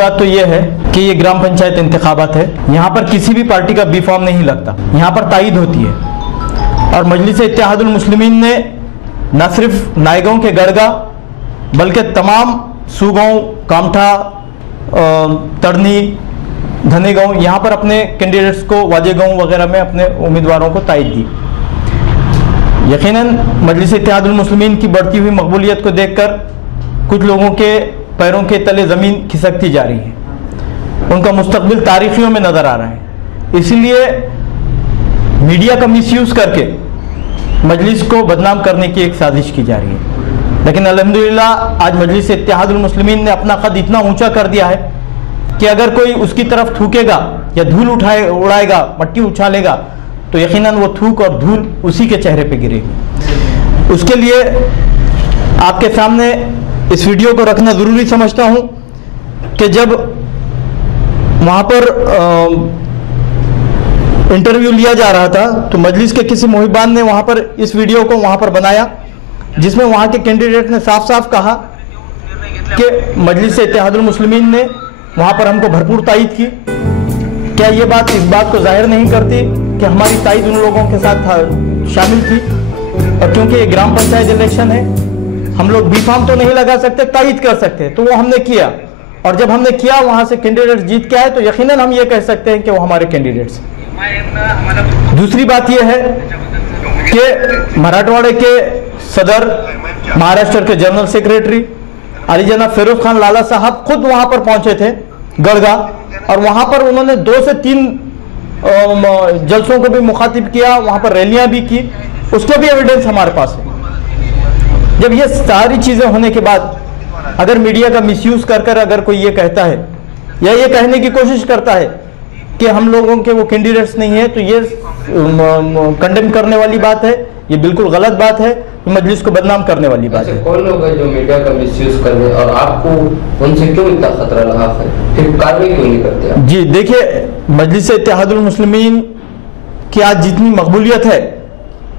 बात तो यह है कि ये ग्राम पंचायत इंतखाबात है, यहाँ पर किसी भी पार्टी का बी फॉर्म नहीं लगता, यहाँ पर तायीद होती है। और मजलिस इत्तेहादुल मुस्लिमीन ने न सिर्फ नायगांव के गड़गा बल्कि तमाम सूगांव, कामठा, तड़नी, धनेगांव, यहाँ पर अपने कैंडिडेट्स को, वाजेगांव वगैरह में अपने उम्मीदवारों को तायीद दी। यकीनन मजलिस इत्तेहादुल मुस्लिमीन की बढ़ती हुई मकबूलियत को देखकर कुछ लोगों के पैरों के तले ज़मीन खिसकती जा रही है, उनका मुस्तकबिल तारीखियों में नज़र आ रहा है। इसलिए मीडिया का मिसयूज़ करके मजलिस को बदनाम करने की एक साजिश की जा रही है। लेकिन अल्हम्दुलिल्लाह आज मजलिस इत्तेहादुल मुस्लिमीन ने अपना कद इतना ऊंचा कर दिया है कि अगर कोई उसकी तरफ थूकेगा या धूल उड़ाएगा, मट्टी उछालेगा, तो यकीनन वो थूक और धूल उसी के चेहरे पे गिरेगी। उसके लिए आपके सामने इस वीडियो को रखना ज़रूरी समझता हूँ कि जब वहाँ पर इंटरव्यू लिया जा रहा था तो मजलिस के किसी मुहिबान ने वहाँ पर इस वीडियो को वहाँ पर बनाया, जिसमें वहाँ के कैंडिडेट ने साफ साफ कहा कि मजलिस इत्तेहादुल मुस्लिमीन ने वहाँ पर हमको भरपूर तायीद की। क्या ये बात इस बात को जाहिर नहीं करती कि हमारी तायीद उन लोगों के साथ शामिल थी? और क्योंकि ये ग्राम पंचायत इलेक्शन है, हम लोग बी फॉर्म तो नहीं लगा सकते, तायीद कर सकते, तो वो हमने किया। और जब हमने किया, वहाँ से कैंडिडेट जीत के आए, तो यकीनन हम ये कह सकते हैं कि वो हमारे कैंडिडेट्स हैं। दूसरी बात यह है कि मराठवाड़े के सदर, महाराष्ट्र के जनरल सेक्रेटरी अली जनाब फिरोज खान लाला साहब खुद वहाँ पर पहुँचे थे गड़गा, और वहाँ पर उन्होंने 2 से 3 जलसों को भी मुखातिब किया, वहाँ पर रैलियाँ भी की, उसके भी एविडेंस हमारे पास है। जब ये सारी चीज़ें होने के बाद अगर मीडिया का मिसयूज़ कर कर अगर कोई ये कहता है या ये कहने की कोशिश करता है कि हम लोगों के वो कैंडिडेट्स नहीं है, तो ये कंडेम करने वाली बात है, ये बिल्कुल गलत बात है, मजलिस को बदनाम करने वाली बात है। कौन लोग हैं जो मीडिया का मिसयूज कर रहे हैं और आपको उनसे क्यों इतना खतरा लगा है, फिर कार्रवाई क्यों नहीं करते आप? जी देखिए, मजलिस इत्तेहादुल मुस्लिमीन की आज जितनी मकबूलियत है,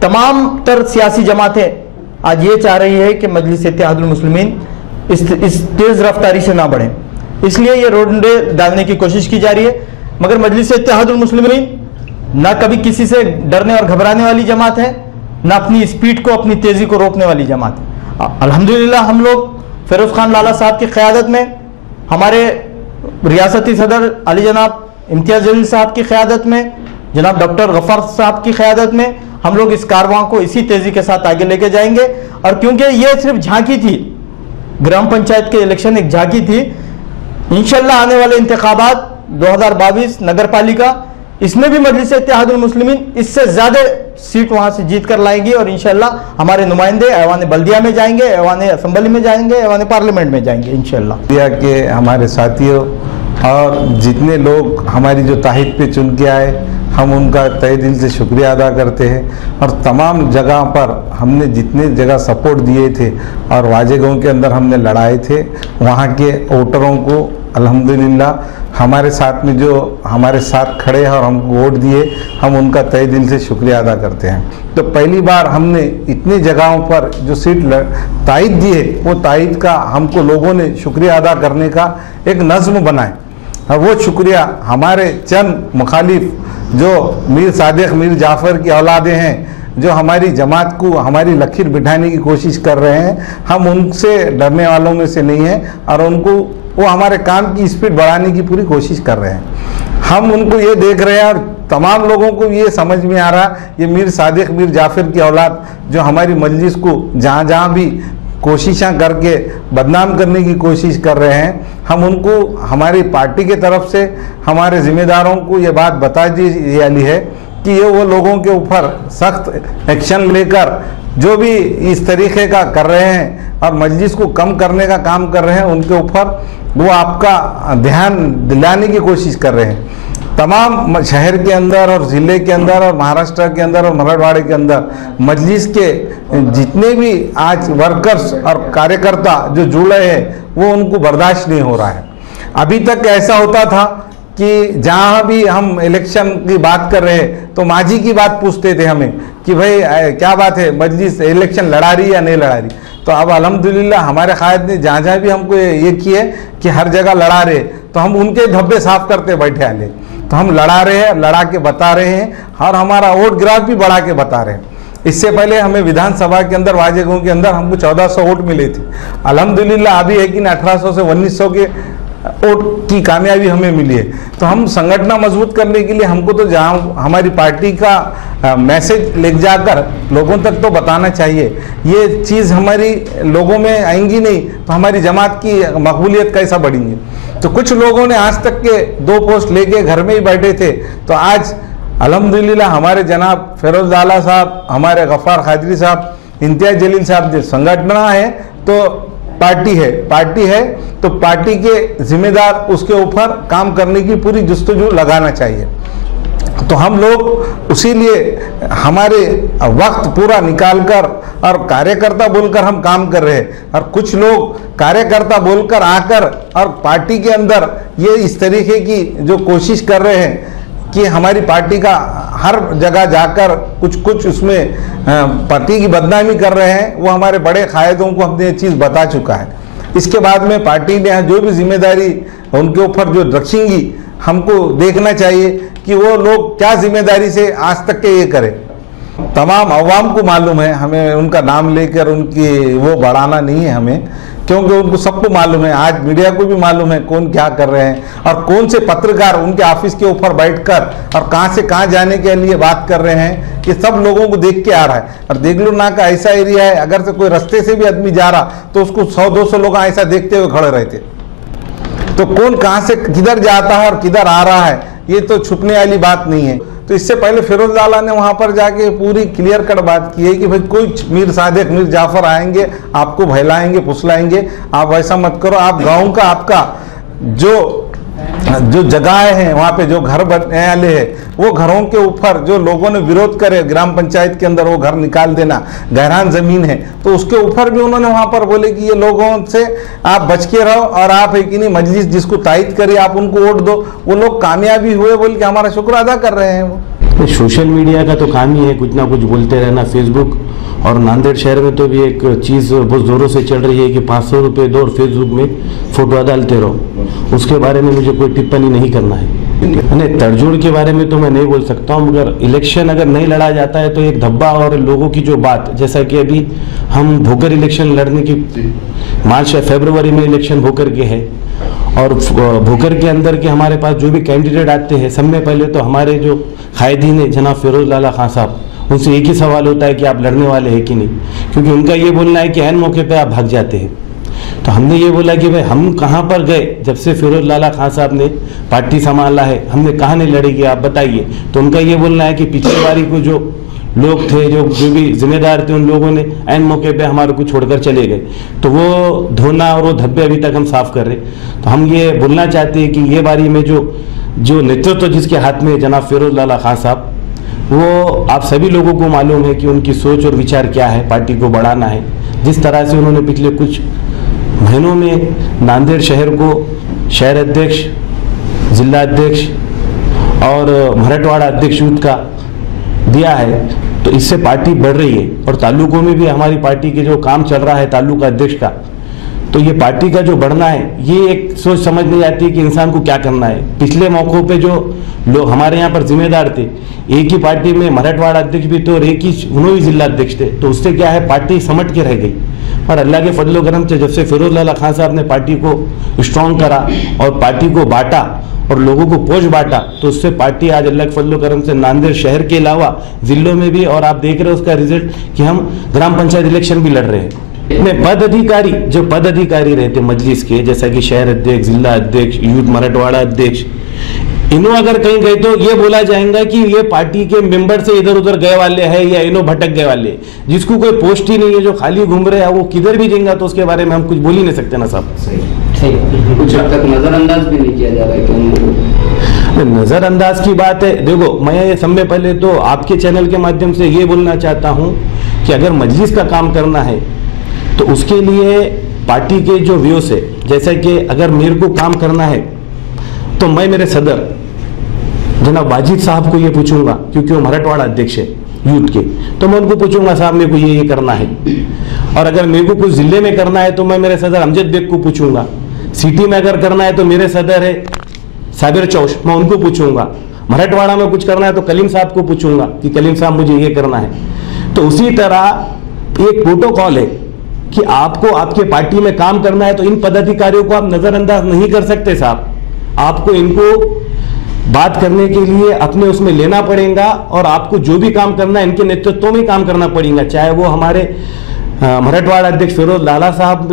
तमाम तर सियासी जमातें आज ये चाह रही है कि मजलिस इत्तेहादुल मुस्लिमीन इस तेज़ रफ्तारी से ना बढ़े, इसलिए ये रोडे डालने की कोशिश की जा रही है। मगर मजलिस इत्तेहादुल मुस्लिमीन ना कभी किसी से डरने और घबराने वाली जमात है, ना अपनी स्पीड को, अपनी तेज़ी को रोकने वाली जमात है। अल्हम्दुलिल्लाह हम लोग फिरोज खान लाला साहब की क़यादत में, हमारे रियासती सदर अली जनाब इम्तियाज़ जलील साहब की क़यादत में, जनाब डॉक्टर गफ़ार साहब की क़यादत में हम लोग इस कारवां को इसी तेज़ी के साथ आगे लेके जाएंगे। और क्योंकि ये सिर्फ झांकी थी, ग्राम पंचायत के इलेक्शन एक झांकी थी, इंशाअल्लाह आने वाले इंतखाबात 2022 नगर पालिका, इसमें भी मजलिस इत्तेहादुल मुस्लिमीन इससे ज़्यादा सीट वहाँ से जीत कर लाएगी और इंशाअल्लाह हमारे नुमाइंदे ऐवान बल्दिया में जाएंगे, ऐवान असम्बली में जाएंगे, ऐवान पार्लियामेंट में जाएंगे इंशाअल्लाह। इंडिया के हमारे साथियों और जितने लोग हमारी जो ताहिद पे चुन के आए, हम उनका तहे दिल से शुक्रिया अदा करते हैं। और तमाम जगह पर हमने जितने जगह सपोर्ट दिए थे और वाजेगांव के अंदर हमने लड़ाए थे, वहाँ के वोटरों को अल्हम्दुलिल्लाह हमारे साथ में जो हमारे साथ खड़े हैं और हमको वोट दिए, हम उनका तहे दिल से शुक्रिया अदा करते हैं। तो पहली बार हमने इतने जगहों पर जो सीट तायद दी है, वो तायद का हमको लोगों ने शुक्रिया अदा करने का एक नज़्म बनाए। और वो शुक्रिया हमारे चंद मुखालिफ जो मीर सादिक, मीर जाफ़र की औलादे हैं, जो हमारी जमात को हमारी लकीर बिठाने की कोशिश कर रहे हैं, हम उनसे डरने वालों में से नहीं हैं और उनको वो हमारे काम की स्पीड बढ़ाने की पूरी कोशिश कर रहे हैं। हम उनको ये देख रहे हैं और तमाम लोगों को ये समझ में आ रहा, ये मीर सादिक, मीर जाफ़र की औलाद जो हमारी मजलिस को जहाँ जहाँ भी कोशिशें करके बदनाम करने की कोशिश कर रहे हैं, हम उनको हमारी पार्टी के तरफ से हमारे ज़िम्मेदारों को ये बात बता दी जाती है कि ये वो लोगों के ऊपर सख्त एक्शन लेकर जो भी इस तरीके का कर रहे हैं और मजलिस को कम करने का काम कर रहे हैं, उनके ऊपर वो आपका ध्यान दिलाने की कोशिश कर रहे हैं। तमाम शहर के अंदर और ज़िले के अंदर और महाराष्ट्र के अंदर और मराठवाड़े के अंदर मजलिस के जितने भी आज वर्कर्स और कार्यकर्ता जो जुड़े हैं, वो उनको बर्दाश्त नहीं हो रहा है। अभी तक ऐसा होता था कि जहाँ भी हम इलेक्शन की बात कर रहे हैं तो माजी की बात पूछते थे हमें कि भाई क्या बात है, मजलिस इलेक्शन लड़ा रही या नहीं लड़ा रही। तो अब अल्हम्दुलिल्लाह हमारे कायद ने जहाँ जहाँ भी हमको ये किए कि हर जगह लड़ा रहे, तो हम उनके धब्बे साफ करते बैठे आले। तो हम लड़ा रहे हैं, लड़ा के बता रहे हैं और हमारा वोट ग्राफ भी बढ़ा के बता रहे हैं। इससे पहले हमें विधानसभा के अंदर वाजेगांव के अंदर हमको 1400 वोट मिले थे। अल्हम्दुलिल्लाह अभी है कि 1800 से 1900 के वोट की कामयाबी हमें मिली है। तो हम संगठन मजबूत करने के लिए हमको तो जहाँ हमारी पार्टी का मैसेज ले जाकर लोगों तक तो बताना चाहिए। ये चीज़ हमारी लोगों में आएंगी नहीं तो हमारी जमात की मकबूलियत कैसा बढ़ेंगी। तो कुछ लोगों ने आज तक के 2 पोस्ट लेके घर में ही बैठे थे, तो आज अल्हम्दुलिल्लाह हमारे जनाब फिरोज आला साहब, हमारे गफ्फार खादरी साहब, इम्तियाज जलील साहब जो संगठन है तो पार्टी है तो पार्टी के जिम्मेदार उसके ऊपर काम करने की पूरी जुस्तजू लगाना चाहिए। तो हम लोग उसी लिए हमारे वक्त पूरा निकालकर और कार्यकर्ता बोलकर हम काम कर रहे हैं। और कुछ लोग कार्यकर्ता बोलकर आकर और पार्टी के अंदर ये इस तरीके की जो कोशिश कर रहे हैं कि हमारी पार्टी का हर जगह जाकर कुछ उसमें पार्टी की बदनामी कर रहे हैं। वो हमारे बड़े कायदों को हमने ये चीज़ बता चुका है। इसके बाद में पार्टी ने जो भी जिम्मेदारी उनके ऊपर जो रखेंगी, हमको देखना चाहिए कि वो लोग क्या जिम्मेदारी से आज तक के ये करें। तमाम अवाम को मालूम है, हमें उनका नाम लेकर उनकी वो बढ़ाना नहीं है हमें, क्योंकि उनको सबको मालूम है, आज मीडिया को भी मालूम है कौन क्या कर रहे हैं और कौन से पत्रकार उनके ऑफिस के ऊपर बैठकर और कहां से कहां जाने के लिए बात कर रहे हैं। ये सब लोगों को देख के आ रहा है। और देगलूर नाका ऐसा एरिया है, अगर से कोई रास्ते से भी आदमी जा रहा तो उसको 100-200 लोग ऐसा देखते हुए खड़े रहते। तो कौन कहां से किधर जाता है और किधर आ रहा है, ये तो छुपने वाली बात नहीं है। तो इससे पहले फिरोज आला ने वहां पर जाके पूरी क्लियर कट बात की है कि भाई कोई मीर सादिक, मीर जाफर आएंगे, आपको बहलाएंगे, फुसलाएंगे, आप ऐसा मत करो। आप गांव का आपका जो जगह है वहाँ पे जो घर बनने वाले हैं, वो घरों के ऊपर जो लोगों ने विरोध करे ग्राम पंचायत के अंदर वो घर निकाल देना, गहरान जमीन है, तो उसके ऊपर भी उन्होंने वहाँ पर बोले कि ये लोगों से आप बच के रहो और आप एक नहीं मजलिस जिसको तायद करिए आप उनको वोट दो। वो लोग कामयाबी हुए बोल के हमारा शुक्र अदा कर रहे हैं। वो सोशल मीडिया का तो काम ही है कुछ ना कुछ बोलते रहना। फेसबुक और नांदेड़ शहर में तो भी एक चीज़ बहुत ज़ोरों से चल रही है कि 500 रुपये दो और फेसबुक में फ़ोटो डालते रहो। उसके बारे में मुझे कोई टिप्पणी नहीं करना है। नहीं, तड़जोड़ के बारे में तो मैं नहीं बोल सकता हूँ, मगर इलेक्शन अगर नहीं लड़ा जाता है तो एक धब्बा और लोगों की जो बात, जैसा कि अभी हम भोकर इलेक्शन लड़ने की मार्च या फरवरी में इलेक्शन भोकर के है और भोकर के अंदर के हमारे पास जो भी कैंडिडेट आते हैं, सब में पहले तो हमारे जो कायदीन है जनाब फिरोज लाला खान साहब, उनसे एक ही सवाल होता है कि आप लड़ने वाले हैं कि नहीं, क्योंकि उनका ये बोलना है कि ऐन मौके पे आप भाग जाते हैं। तो हमने ये बोला कि भाई हम कहाँ पर गए जब से फिरोज लाला खान साहब ने पार्टी संभाला है, हमने कहाँ नहीं लड़ी आप बताइए। तो उनका ये बोलना है कि पिछली बारी को जो लोग थे, जो भी जिम्मेदार थे, उन लोगों ने ऐन मौके पे हमारे को छोड़कर चले गए। तो वो धोना और वो धब्बे अभी तक हम साफ कर रहे। तो हम ये बोलना चाहते हैं कि ये बारी में जो नेतृत्व जिसके हाथ में जनाब फिरोज लाला खान साहब, वो आप सभी लोगों को मालूम है कि उनकी सोच और विचार क्या है, पार्टी को बढ़ाना है। जिस तरह से उन्होंने पिछले कुछ महीनों में नांदेड़ शहर को शहर अध्यक्ष, जिला अध्यक्ष और मराठवाड़ा अध्यक्ष यूथ का दिया है, तो इससे पार्टी बढ़ रही है। और तालुकों में भी हमारी पार्टी के जो काम चल रहा है तालुका अध्यक्ष का, तो ये पार्टी का जो बढ़ना है, ये एक सोच समझ नहीं आती है कि इंसान को क्या करना है। पिछले मौक़ों पे जो लोग हमारे यहाँ पर जिम्मेदार थे, एक ही पार्टी में मराठवाड़ा अध्यक्ष भी थे और एक ही उन्होंने जिला अध्यक्ष थे, तो उससे क्या है पार्टी समट के रह गई। और अल्लाह के फजल करम से जब से फिरोज लाला खान साहब ने पार्टी को स्ट्रॉन्ग करा और पार्टी को बांटा और लोगों को पोष बांटा, तो उससे पार्टी आज अल्लाह के फजल करम से नांदेड़ शहर के अलावा जिलों में भी, और आप देख रहे हो उसका रिजल्ट कि हम ग्राम पंचायत इलेक्शन भी लड़ रहे हैं। में पद अधिकारी रहते मजलिस के, जैसा कि शहर अध्यक्ष, जिला अध्यक्ष, यूथ मराठवाड़ा अध्यक्ष, इन्हों अगर कहीं गए तो ये बोला जाएगा कि ये पार्टी के मेंबर से इधर उधर गए वाले हैं या इन्हों भटक गए वाले, जिसको कोई पोस्ट ही नहीं है, जो खाली घूम रहे हैं, वो किधर भी जाएगा तो उसके बारे में हम कुछ बोल ही नहीं सकते ना साहब। कुछ हद तक नजरअंदाज भी नहीं किया जा रहा है। नजरअंदाज की बात है, देखो मैं सब में पहले तो आपके चैनल के माध्यम से ये बोलना चाहता हूँ कि अगर मजलिस का काम करना है तो उसके लिए पार्टी के जो व्यूज है, जैसा कि अगर मेरे को काम करना है तो मैं मेरे सदर जनाब वाजिद साहब को ये पूछूंगा, क्योंकि वो मराठवाड़ा अध्यक्ष है यूथ के, तो मैं उनको पूछूंगा साहब मेरे को ये करना है। और अगर मेरे को कुछ जिले में करना है तो मैं मेरे सदर अमजद बेग को पूछूंगा सिटी में अगर करना है तो मेरे सदर है साबिर चौश, मैं उनको पूछूंगा। मराठवाड़ा में कुछ करना है तो कलीम साहब को पूछूंगा कि कलीम साहब मुझे ये करना है। तो उसी तरह एक प्रोटोकॉल है कि आपको आपके पार्टी में काम करना है तो इन पदाधिकारियों को आप नजरअंदाज नहीं कर सकते साहब, आपको इनको बात करने के लिए अपने उसमें लेना पड़ेगा और आपको जो भी काम करना है इनके नेतृत्व में काम करना पड़ेगा, चाहे वो हमारे मराठवाड़ा अध्यक्ष फिरोज लाला साहब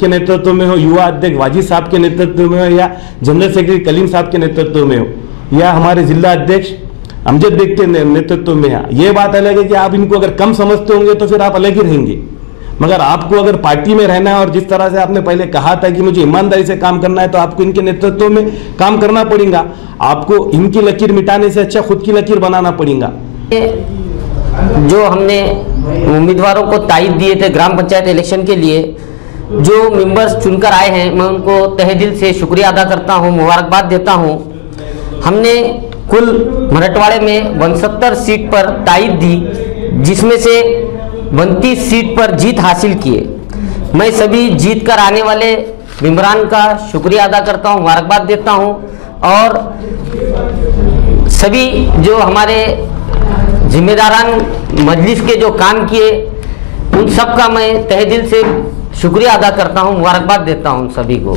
के नेतृत्व में हो, युवा अध्यक्ष वाजिद साहब के नेतृत्व में हो, या जनरल सेक्रेटरी कलीम साहब के नेतृत्व में हो, या हमारे जिला अध्यक्ष अमजद बेग के नेतृत्व में है। ये बात अलग है कि आप इनको अगर कम समझते होंगे तो फिर आप अलग ही रहेंगे, मगर आपको अगर पार्टी में रहना है और जिस तरह से आपने पहले कहा था कि मुझे ईमानदारी से काम करना है तो आपको इनके नेतृत्व में काम करना पड़ेगा। आपको इनकी लकीर मिटाने से अच्छा खुद की लकीर बनाना पड़ेगा। जो हमने उम्मीदवारों को तायद दिए थे ग्राम पंचायत इलेक्शन के लिए, जो मेंबर्स चुनकर आए हैं, मैं उनको तहे दिल से शुक्रिया अदा करता हूं, मुबारकबाद देता हूं। हमने कुल मराठवाड़े में 69 सीट पर तायद दी, जिसमें से 32 सीट पर जीत हासिल किए। मैं सभी जीत कर आने वाले मेंबरान का शुक्रिया अदा करता हूं, मुबारकबाद देता हूं, और सभी जो हमारे जिम्मेदारान मजलिस के जो काम किए उन सब का मैं तहे दिल से शुक्रिया अदा करता हूं, मुबारकबाद देता हूं सभी को।